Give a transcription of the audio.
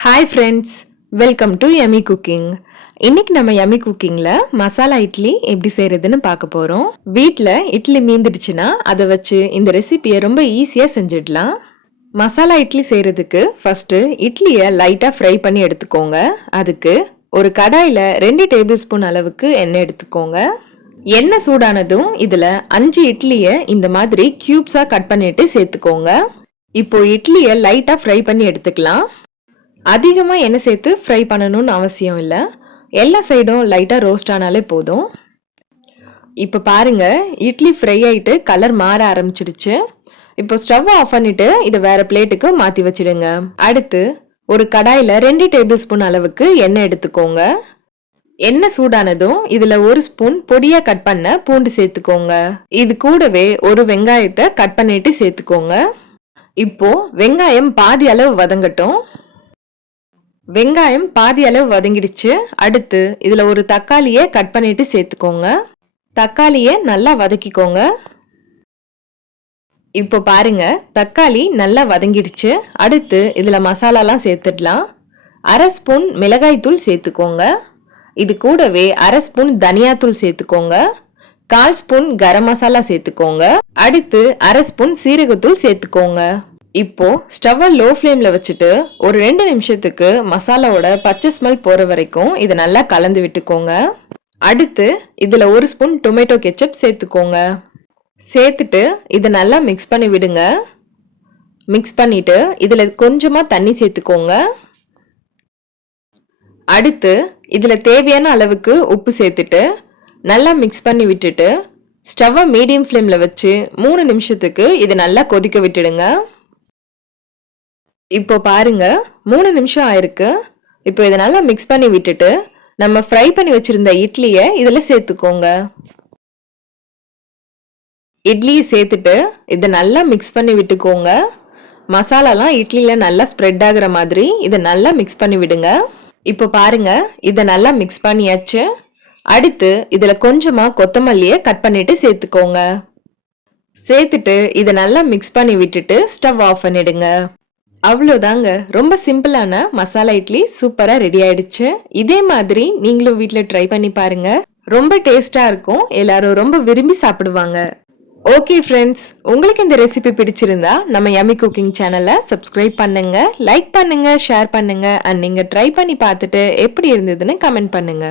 Hi friends welcome to yummy cooking இன்னைக்கு நம்ம Amy குக்கிங்கில் மசாலா இட்லி எப்படி செய்கிறதுன்னு பார்க்க போகிறோம் வீட்டில் இட்லி மீந்துடுச்சுன்னா அதை வச்சு இந்த ரெசிபியை ரொம்ப ஈஸியாக செஞ்சிடலாம். மசாலா இட்லி செய்கிறதுக்கு ஃபஸ்ட்டு இட்லியை லைட்டாக ஃப்ரை பண்ணி எடுத்துக்கோங்க. அதுக்கு ஒரு கடாயில் ரெண்டு டேபிள் ஸ்பூன் அளவுக்கு எண்ணெய் எடுத்துக்கோங்க. எண்ணெய் சூடானதும் இதில் அஞ்சு இட்லியை இந்த மாதிரி க்யூப்ஸாக கட் பண்ணிட்டு சேர்த்துக்கோங்க. இப்போ இட்லியை லைட்டாக ஃப்ரை பண்ணி எடுத்துக்கலாம். அதிகமாக எண்ணெய் சேர்த்து ஃப்ரை பண்ணணும்னு அவசியம் இல்லை. எல்லா சைடும் லைட்டாக ரோஸ்ட் ஆனாலே போதும். இப்போ பாருங்க இட்லி ஃப்ரை ஆகிட்டு கலர் மாற ஆரம்பிச்சிடுச்சு. இப்போ ஸ்டவ் ஆஃப் பண்ணிட்டு இதை வேறு பிளேட்டுக்கு மாற்றி வச்சிடுங்க. அடுத்து ஒரு கடாயில் ரெண்டு டேபிள் ஸ்பூன் அளவுக்கு எண்ணெய் எடுத்துக்கோங்க. எண்ணெய் சூடானதும் இதில் ஒரு ஸ்பூன் பொடியாக கட் பண்ண பூண்டு சேர்த்துக்கோங்க. இது கூடவே ஒரு வெங்காயத்தை கட் பண்ணிட்டு சேர்த்துக்கோங்க. இப்போ வெங்காயம் பாதி அளவு வதங்கட்டும். வெங்காயம் பாதி அளவு வதங்கிடுச்சு. அடுத்து இதில் ஒரு தக்காளியை கட் பண்ணிட்டு சேர்த்துக்கோங்க. தக்காளியை நல்லா வதக்கிக்கோங்க. இப்போ பாருங்க தக்காளி நல்லா வதங்கிடுச்சு. அடுத்து இதில் மசாலாலாம் சேர்த்துடலாம். அரை ஸ்பூன் மிளகாய்த்தூள் சேர்த்துக்கோங்க. இது கூடவே அரை ஸ்பூன் தனியாத்தூள் சேர்த்துக்கோங்க. கால் ஸ்பூன் கரம் மசாலா சேர்த்துக்கோங்க. அடுத்து அரை ஸ்பூன் சீரகத்தூள் சேர்த்துக்கோங்க. இப்போ ஸ்டவ்வை லோ ஃப்ளேம்ல வச்சுட்டு ஒரு ரெண்டு நிமிஷத்துக்கு மசாலாவோட பச்சை ஸ்மெல் போற வரைக்கும் இதை நல்லா கலந்து விட்டுக்கோங்க. அடுத்து இதுல ஒரு ஸ்பூன் டொமேட்டோ கெச்சப் சேர்த்துக்கோங்க. சேர்த்துட்டு இதை நல்லா மிக்ஸ் பண்ணி விடுங்க. மிக்ஸ் பண்ணிட்டு இதில் கொஞ்சமாக தண்ணி சேர்த்துக்கோங்க. அடுத்து இதில் தேவையான அளவுக்கு உப்பு சேர்த்துட்டு நல்லா மிக்ஸ் பண்ணி விட்டுட்டு ஸ்டவ்வை மீடியம் ஃப்ளேமில் வச்சு மூணு நிமிஷத்துக்கு இதை நல்லா கொதிக்க விட்டுடுங்க. இப்போ பாருங்க மூணு நிமிஷம் ஆயிருக்கு. இப்போ இதை நல்லா மிக்ஸ் பண்ணி விட்டுட்டு நம்ம ஃப்ரை பண்ணி வச்சிருந்த இட்லியை இதில் சேர்த்துக்கோங்க. இட்லியை சேர்த்துட்டு இதை நல்லா மிக்ஸ் பண்ணி விட்டுக்கோங்க. மசாலாலாம் இட்லியில் நல்லா ஸ்ப்ரெட் ஆகுற மாதிரி இதை நல்லா மிக்ஸ் பண்ணி விடுங்க. இப்போ பாருங்க இதை நல்லா மிக்ஸ் பண்ணியாச்சு. அடுத்து இதில் கொஞ்சமாக கொத்தமல்லியை கட் பண்ணிட்டு சேர்த்துக்கோங்க. சேர்த்துட்டு இதை நல்லா மிக்ஸ் பண்ணி விட்டுட்டு ஸ்டவ் ஆஃப் பண்ணிடுங்க. அவ்வளோதாங்க. ரொம்ப சிம்பிளான மசாலா இட்லி சூப்பராக ரெடி ஆயிடுச்சு. இதே மாதிரி நீங்களும் வீட்டில் ட்ரை பண்ணி பாருங்க. ரொம்ப டேஸ்டாக இருக்கும். எல்லாரும் ரொம்ப விரும்பி சாப்பிடுவாங்க. ஓகே ஃப்ரெண்ட்ஸ் உங்களுக்கு இந்த ரெசிபி பிடிச்சிருந்தா நம்ம யமி குக்கிங் சேனலை சப்ஸ்கிரைப் பண்ணுங்க. லைக் பண்ணுங்க ஷேர் பண்ணுங்க. அண்ட் நீங்கள் ட்ரை பண்ணி பார்த்துட்டு எப்படி இருந்ததுன்னு கமெண்ட் பண்ணுங்க.